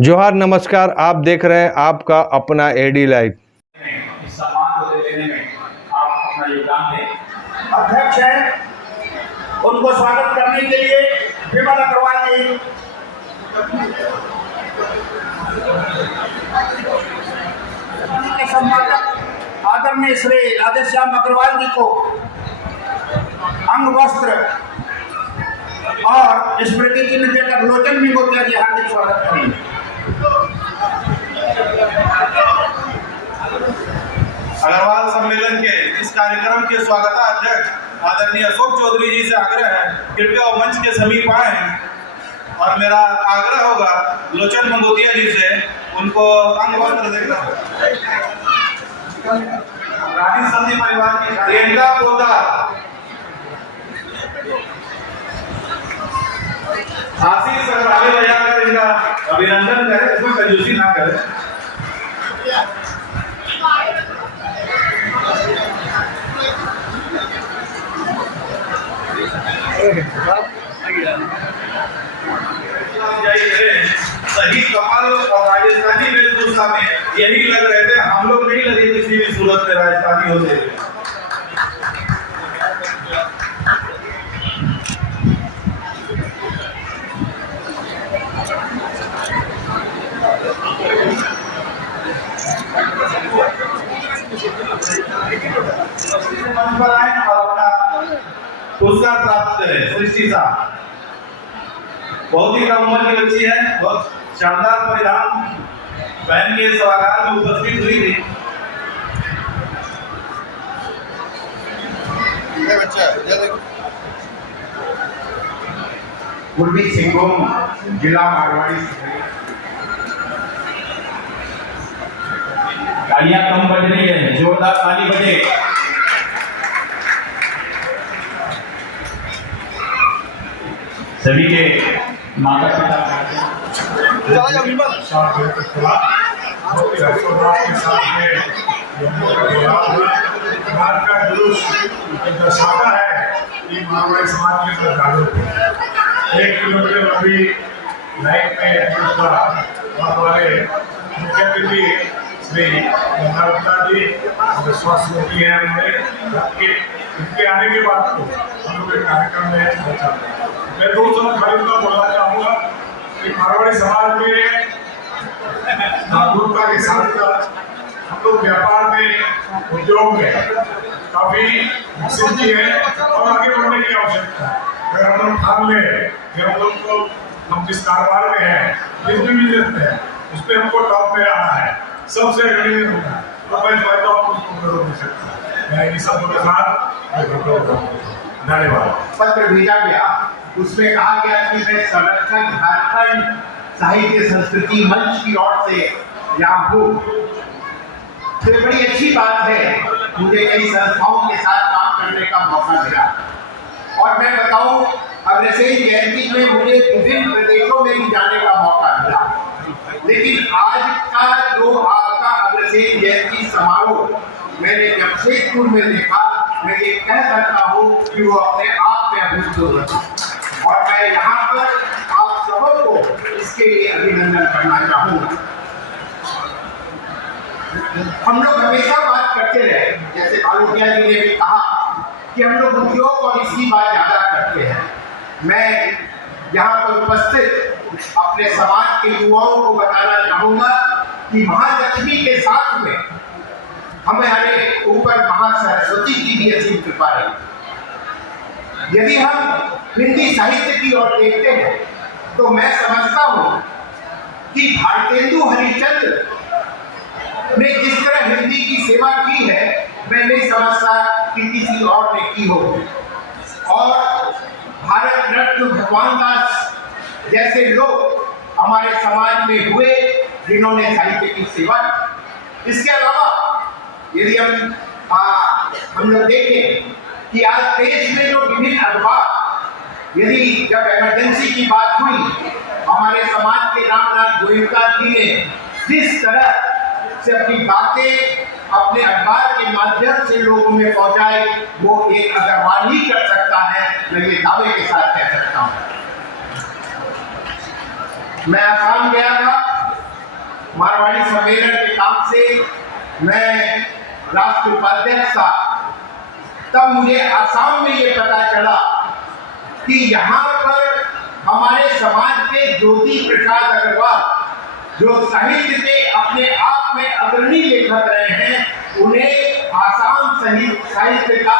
जोहार नमस्कार, आप देख रहे हैं आपका अपना एडी लाइव। इस सम्मान को देने में आप अपना योगदान दें। अध्यक्ष हैं, उनको स्वागत करने के लिए विमल अग्रवाल जी के संपादक आदरणीय श्री राधेश्याम अग्रवाल जी को अंग वस्त्र और स्मृति चिन्ह देकर लोचन मिंगोतिया जी हार्दिक स्वागत करेंगे। अग्रवाल सम्मेलन के इस कार्यक्रम के स्वागताध्यक्ष आदरणीय अशोक चौधरी जी से आग्रह है, कृपया वो मंच के समीप आए और मेरा आग्रह होगा लोचन मंगोतिया जी से उनको अंग वस्त्र देकर रानी संधि परिवार की प्रियंका पोता आशीष आगे बजाकर इनका अभिनंदन करें, इसमें कंजूसी ना करें। सही कपाल और राजस्थानी वेशभूषा में यही लग रहे थे, हम लोग नहीं लगे किसी भी सूरत में राजस्थानी होते हुए। मंच पर आए और अपना पुरस्कार प्राप्त करें। सृष्टि साहब बहुत ही कम उम्र की बच्ची है, बहुत शानदार परिधान पहन के सभागार में उपस्थित हुई थी। पूर्वी सिंहभूम जिला मारवाड़ी तालियां कम बज रही है, जोरदार ताली बजे। सभी के माता पिता दर्शाता है कि मारवाड़ी समाज के अंदर जागरूक 1 किलोमीटर लंबी लाइन में हमारे मुख्य अतिथि श्री गंगावता जी स्वास्थ्य मंत्री हैं, हमारे इनके आने के बाद तो हम लोग एक कार्यक्रम में पहुंचा। मैं 2 शब्द खाली बोलना चाहूँगा कि मारवाड़ी समाज में जागरूकता के साथ हम लोग व्यापार में, उद्योग में काफी विकसित भी है और आगे बढ़ने की आवश्यकता है। अगर हम लोग ठान लें कि हम जिस कारोबार में हैं, जिस भी बिजनेस में हैं, उस पर हमको टॉप में आना है, सबसे अग्रणी होना है, तो मैं समझता हूँ उसको जरूर मिल सकता है। मैं इस सब के साथ धन्यवाद। पत्र भेजा गया, उसमें कहा गया कि मैं संरक्षण झारखंड साहित्य संस्कृति मंच की ओर से यहाँ हूँ। तो बड़ी अच्छी बात है, मुझे कई संस्थाओं के साथ काम करने का मौका मिला और मैं बताऊं, अग्रसेन जयंती में मुझे विभिन्न प्रदेशों में भी जाने का मौका मिला, लेकिन आज का जो आपका अग्रसेन जयंती समारोह मैंने जमशेदपुर में देखा, मैं ये कह सकता हूँ कि वो अपने आप में अभूतपूर्व था और मैं यहाँ पर आप सबको इसके लिए अभिनंदन करना चाहूँगा। हम लोग हमेशा बात करते रहे, जैसे भालुकिया जी ने भी कहा कि हम लोग उद्योग और इसकी बात ज्यादा करते हैं। मैं यहाँ पर उपस्थित अपने समाज के युवाओं को बताना चाहूँगा कि महालक्ष्मी के साथ में हमारे ऊपर महासरस्वती की भी असीम कृपा है। यदि हम हिंदी साहित्य की ओर देखते हैं तो मैं समझता हूँ कि भारतेंदु हरिश्चंद्र ने जिस तरह हिंदी की सेवा की है, मैं नहीं समझता कि किसी और ने की हो। और भारत रत्न भगवान दास जैसे लोग हमारे समाज में हुए जिन्होंने साहित्य की सेवा की। इसके अलावा यदि हम लोग देखें कि आज देश में जो विभिन्न अखबार, यदि जब इमरजेंसी की बात हुई, हमारे समाज के रामनाथ गोयनका जी ने जिस तरह से अपनी बातें अपने अखबार के माध्यम से लोगों में पहुंचाए, वो एक अग्रवाल ही कर सकता है, मैं ये दावे के साथ कह सकता हूं। मैं आसाम गया था मारवाड़ी सम्मेलन के काम से मैं राष्ट्रीय उपाध्यक्ष था, तब मुझे आसाम में ये पता चला कि यहाँ पर हमारे समाज के ज्योति प्रसाद अग्रवाल, जो साहित्य के अपने आप में अग्रणी लेखक रहे हैं, उन्हें आसाम साहित्य का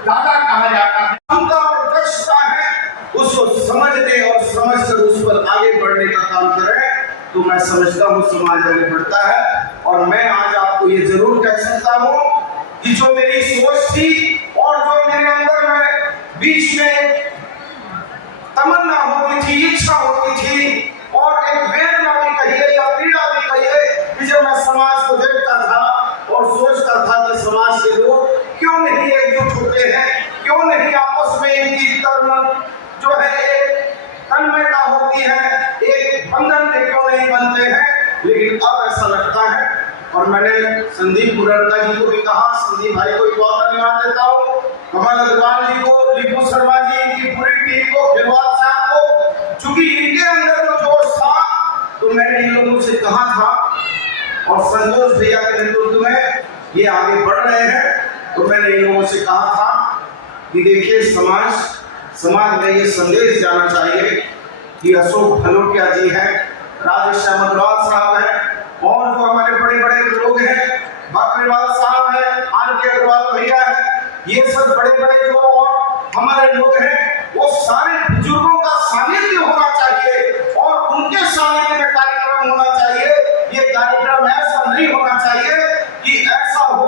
दादा कहा जाता है। क्षमता और दक्षता है, उसको समझने और समझकर उस पर आगे बढ़ने का काम करें, तो मैं समझता हूँ समाज आगे बढ़ता है। और मैं आज आपको ये जरूर कह सकता हूँ कि जो मेरी सोच थी और जो मेरे अंदर में बीच में तमन्ना होती थी, इच्छा होती थी, और एक वेदना भी कहिए या पीड़ा भी कहिए, कि जब मैं समाज को देखता था और सोचता था कि समाज के लोग क्यों नहीं एकजुट होते हैं, क्यों नहीं आपस में इनकी तन जो है एक तन्मयता होती है, एक बंधन में क्यों नहीं बनते हैं। लेकिन अब ऐसा लगता है, और मैंने संदीप मुरंडा जी को भी कहा, संदीप भाई को बहुत धन्यवाद देता हूँ, कमल अग्रवाल जी को, लिपू शर्मा जी, इनकी पूरी टीम को, फिरवाल साहब को, चूंकि इनके अंदर जो जोश था, तो मैंने इन लोगों से कहा था, और संतोष भैया के नेतृत्व में ये आगे बढ़ रहे हैं, तो मैंने इन लोगों से कहा था कि देखिए समाज में ये संदेश जाना चाहिए कि अशोक भलोटिया जी हैं, राधेश्याम अग्रवाल साहब हैं, और जो हमारे बड़े बड़े लोग हैं, बाकरीवाल साहब हैं, आर.के. अग्रवाल भैया हैं, ये सब बड़े बड़े जो और हमारे लोग हैं, वो सारे बुजुर्गों का सानिध्य होना चाहिए और उनके सानिध्य में कार्यक्रम होना चाहिए। ये कार्यक्रम ऐसा नहीं होना चाहिए कि ऐसा हो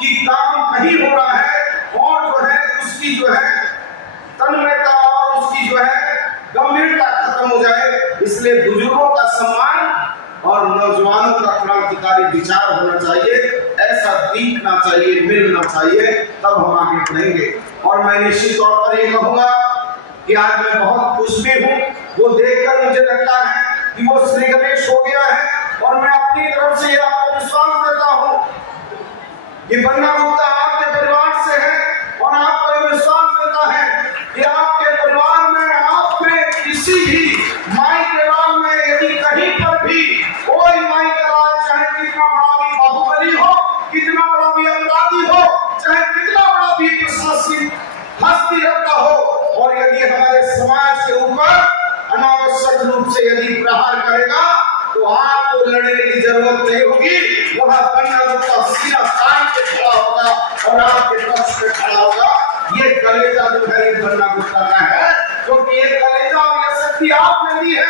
कि काम कहीं हो रहा है और जो है उसकी जो है तन्मयता और उसकी जो है गंभीरता खत्म हो जाए। इसलिए बुजुर्गों का सम्मान और नौजवानों का क्रांतिकारी विचार होना चाहिए, ऐसा दिखना चाहिए, मिलना चाहिए, तब हम आगे बढ़ेंगे। और मैं निश्चित तौर पर ये कहूँगा कि आज मैं बहुत खुश भी हूँ, वो देखकर मुझे लगता है कि वो श्री गणेश हो गया है, और मैं अपनी तरफ से आपको विश्वास देता हूँ कि बन्ना गुप्ता आपके परिवार से है, और आपको विश्वास देता है कि आपके परिवार में, आप में किसी भी माई के राम में यदि कहीं पर भी कोई माई का राज, चाहे कितना बड़ा भी बाहुबली हो, कितना बड़ा भी अपराधी हो, चाहे कितना बड़ा भी प्रशासित हस्ती रखता हो, और यदि हमारे समाज के ऊपर अनावश्यक रूप से यदि प्रहार करेगा, तो आपको लड़ने की जरूरत नहीं होगी। वहां बन्ना गुप्ता सीना तान के खड़ा होगा और आपके पक्ष पे खड़ा होगा। ये कलेजा जो है ये बन्ना गुप्ता का है, क्योंकि ये कलेजा और ये शक्ति आपने दी है।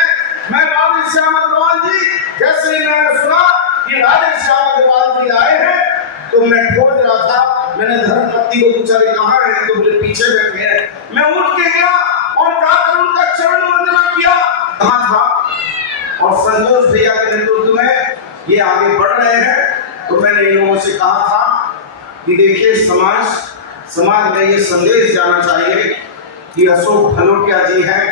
मैं राधेश्याम अग्रवाल जी, जैसे ही मैंने सुना कि राधेश्याम अग्रवाल जी आए हैं, तो मैं खोज रहा था, मैंने धर्मपति को पूछा कहाँ है, तो मुझे पीछे बैठे हैं। मैं उठ के गया और जाकर उनका चरण वंदना किया, कहा था, और संतोष भैया के नेतृत्व में ये आगे बढ़ रहे हैं, तो मैंने इन लोगों से कहा था कि देखिए समाज में ये संदेश जाना चाहिए कि अशोक भलोटिया जी हैं,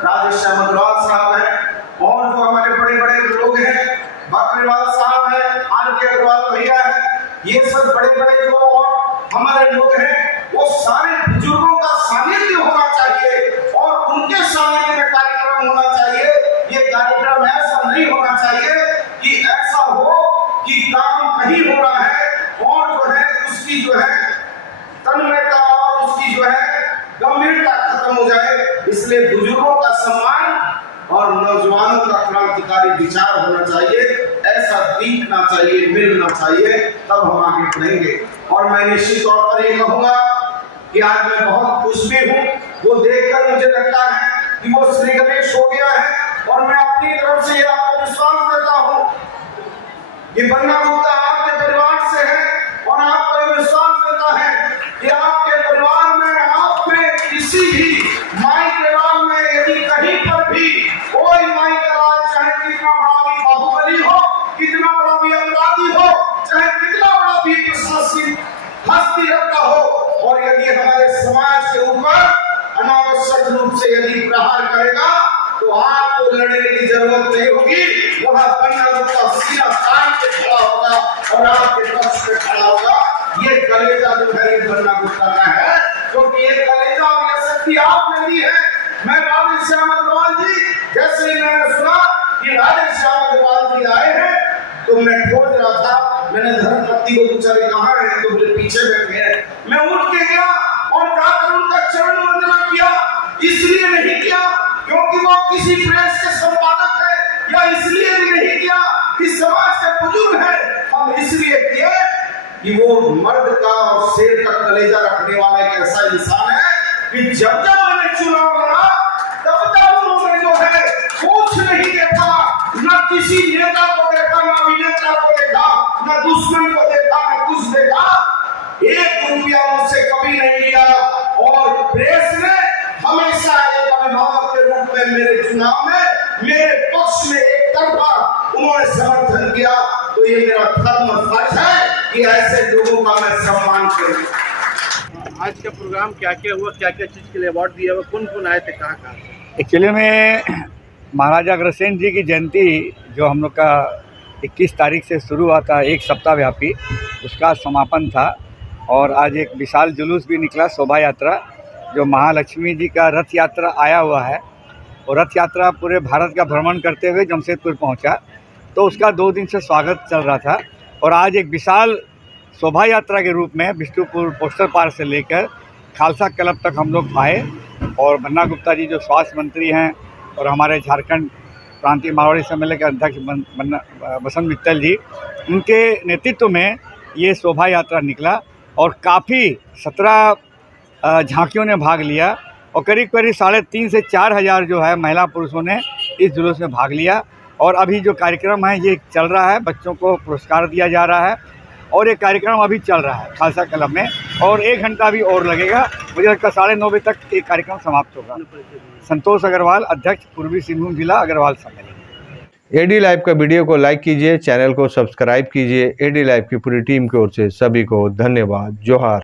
राधेश्याम अग्रवाल साहब हैं, और जो हमारे बड़े बड़े लोग हैं, बाकरीवाल साहब हैं, आर.के. अग्रवाल भैया हैं, ये सब बड़े बड़े जो और हमारे लोग हैं, वो सारे बुजुर्गों का सानिध्य होना चाहिए और उनके सानिध्य में कार्यक्रम होना चाहिए। ये कार्यक्रम ऐसा नहीं होना चाहिए कि ऐसा हो कि काम कहीं हो रहा है और जो है उसकी जो है तन्मयता और उसकी जो है गंभीरता खत्म हो जाए। इसलिए बुजुर्गों का सम्मान और नौजवानों का क्रांतिकारी विचार होना चाहिए, ऐसा दिखना चाहिए, मिलना चाहिए, तब हम आगे बढ़ेंगे। और मैं निश्चित तौर पर ये कहूँगा कि आज मैं बहुत खुश भी हूँ, वो देखकर मुझे लगता है कि वो श्री गणेश हो गया है, और मैं अपनी तरफ से आपको विश्वास देता हूँ कि बन्ना गुप्ता आपके परिवार से है, और आपको विश्वास देता है कि आपके परिवार में, आप में किसी भी माई के राम में यदि कहीं पर भी कोई माई का राज, चाहे कितना बड़ा भी बाहुबली हो, कितना बड़ा भी अपराधी हो, चाहे कितना बड़ा भी प्रशासित हस्ती रखता हो, और यदि हमारे समाज के ऊपर अनावश्यक रूप से यदि प्रहार करेगा, तो आपको लड़ने की जरूरत नहीं होगी। वहां बन्ना गुप्ता सीना तान के खड़ा होगा और आपके पक्ष पे खड़ा होगा। ये कलेजा जो है ये बन्ना गुप्ता का है, क्योंकि ये कलेजा और ये शक्ति आपने दी है। मैं राधेश्याम अग्रवाल जी, जैसे ही मैंने सुना कि राधे श्याम अग्रवाल जी आए हैं तो मैं खोज रहा था, मैंने धर्मपत्नी को पूछा कहाँ है, तो मेरे पीछे बैठे हैं। मैं उठ के गया और जाकर उनका चरण वंदना किया। इसलिए नहीं किया क्योंकि वो किसी प्रेस के संपादक है, या इसलिए भी नहीं किया कि समाज के बुजुर्ग है, हम इसलिए किए कि वो मर्द का और शेर का कलेजा रखने वाला एक ऐसा इंसान है कि जब जब मैंने चुनाव लड़ा तब तब उन्होंने जो है कुछ नहीं देखा, न किसी नेता को देखा, न अभिनेता को देखा, न दुश्मन को देखा, न कुछ देखा। 1 रुपया मुझसे कभी नहीं लिया और प्रेस ने हमेशा एक अभिभावक के रूप में मेरे चुनाव में मेरे पक्ष में एक तरफा उन्होंने समर्थन किया। तो ये मेरा धर्म फर्ज है कि ऐसे लोगों का मैं सम्मान करूं। आज का प्रोग्राम क्या क्या हुआ, क्या क्या चीज़ के लिए अवार्ड दिया हुआ, कौन कौन आए थे, कहाँ कहाँ? एक्चुअली में महाराजा अग्रसेन जी की जयंती जो हम लोग का 21 तारीख से शुरू हुआ था, एक सप्ताह व्यापी, उसका समापन था। और आज एक विशाल जुलूस भी निकला, शोभा यात्रा, जो महालक्ष्मी जी का रथ यात्रा आया हुआ है। और रथ यात्रा पूरे भारत का भ्रमण करते हुए जमशेदपुर पहुंचा, तो उसका 2 दिन से स्वागत चल रहा था। और आज एक विशाल शोभा यात्रा के रूप में बिष्णुपुर पोस्टर पार्क से लेकर खालसा क्लब तक हम लोग आए। और बन्ना गुप्ता जी जो स्वास्थ्य मंत्री हैं और हमारे झारखंड प्रांतीय मारवाड़ी सम्मेलन के अध्यक्ष बसंत मित्तल जी, उनके नेतृत्व में ये शोभा यात्रा निकला। और काफ़ी 17 झांकियों ने भाग लिया और करीब 3,500 से 4,000 जो है महिला पुरुषों ने इस जुलूस में भाग लिया। और अभी जो कार्यक्रम है ये चल रहा है, बच्चों को पुरस्कार दिया जा रहा है और ये कार्यक्रम अभी चल रहा है खालसा क्लब में, और 1 घंटा अभी और लगेगा। मुझे लगता है 9:30 बजे तक ये कार्यक्रम समाप्त होगा। संतोष अग्रवाल, अध्यक्ष पूर्वी सिंहभूम जिला अग्रवाल सम्मेलन। एडी लाइव का वीडियो को लाइक कीजिए, चैनल को सब्सक्राइब कीजिए। एडी लाइव की पूरी टीम की ओर से सभी को धन्यवाद। जोहार।